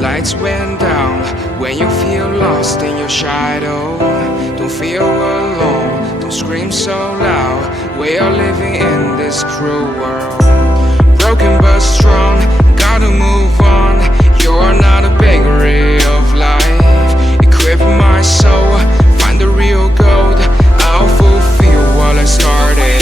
Lights went down when you feel lost in your shadow. Don't feel alone, don't scream so loud. We are living in this cruel world. Broken but strong, gotta move on. You're not a bakery of life. Equip my soul, find the real gold. I'll fulfill what I started.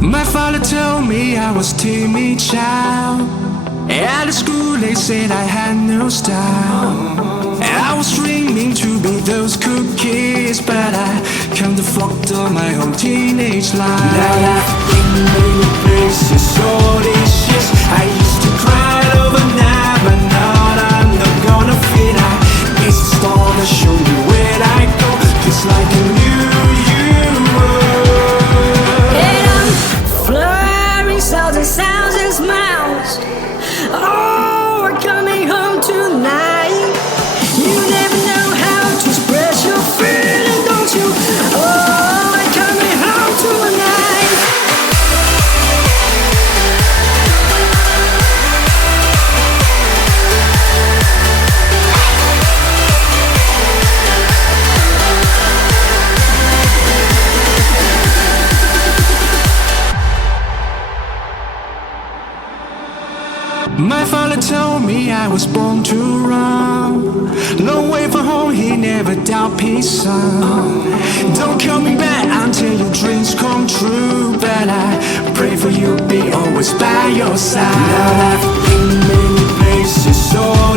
My father told me I was timid child. At the school they said I had no style. And I was dreaming to be those cookies, but I can't afford all my whole teenage life. Now I've been many places, so delicious. I used to cry overnight, but now I'm not gonna fit out. It's the star that show me where I go, just like a new you. And I'm fluttering sounds and sounds and smiles. Oh, we're coming home tonight. You never know how to express your feeling, don't you? Oh, we're coming home tonight. was born to run. No way for home, he never doubt peace, son. Don't call me back until your dreams come true, but I pray for you, be always by your side. Now I've been many places, so